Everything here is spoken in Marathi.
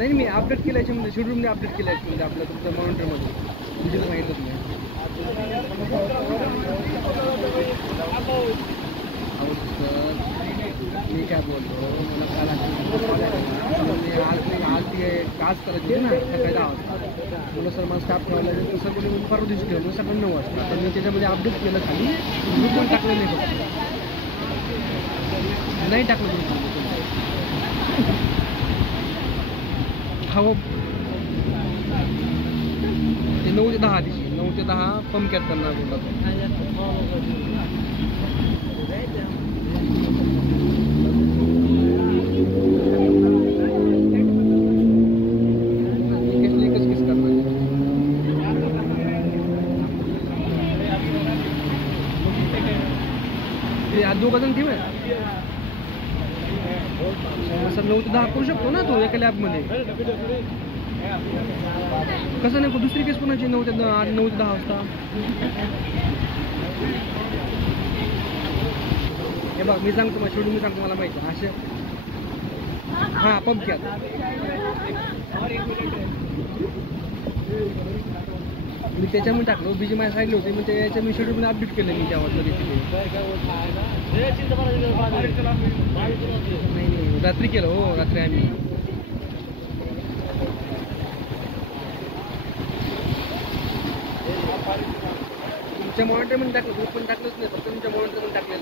नाही मी अपडेट केलं याच्यामध्ये शेड्यूलमध्ये अपडेट केलं याच्यामध्ये आपल्या तुमच्या मॉनिटरमध्ये तुझ्याला सांगितलं तुम्ही मी काय बोलतो मला काल आज ती आज करायची होती ना सकाळी 10 वाजता मला सर मला स्टाफ ठेवायला लागेल तसं कोणी परवा दिवशी ठेवलं सकाळी 9 वाजता तर मी त्याच्यामध्ये अपडेट केलं खाली ग्रुप पण टाकलं नाही टाकलं ग्रुप हो ते 9 ते 10 दिवशी 9 ते 10 पंक्यात करणार बोलला तो आज 2 जण ठेव असं 9 ते 10 करू शकतो ना तो एका लॅबमध्ये कसं नाही दुसरी केस कोणाची 9 ते 10 वाजता हे बघ मी सांगतो मला शेड्यूल मी सांगतो मला माहिती आहे असे हां पंक्यात मी त्याच्यामध्ये टाकलो बीजी माझ्या साईडला होते मग त्याच्या मी शेड्यूलमध्ये अपडेट केलं मी त्यावर नाही रात्री केलं हो रात्री आम्ही तुमच्या मॉनिटरमध्ये टाकलं ग्रुप पण टाकलंच नाही फक्त तुमच्या मॉनिटरमध्ये टाकलेलं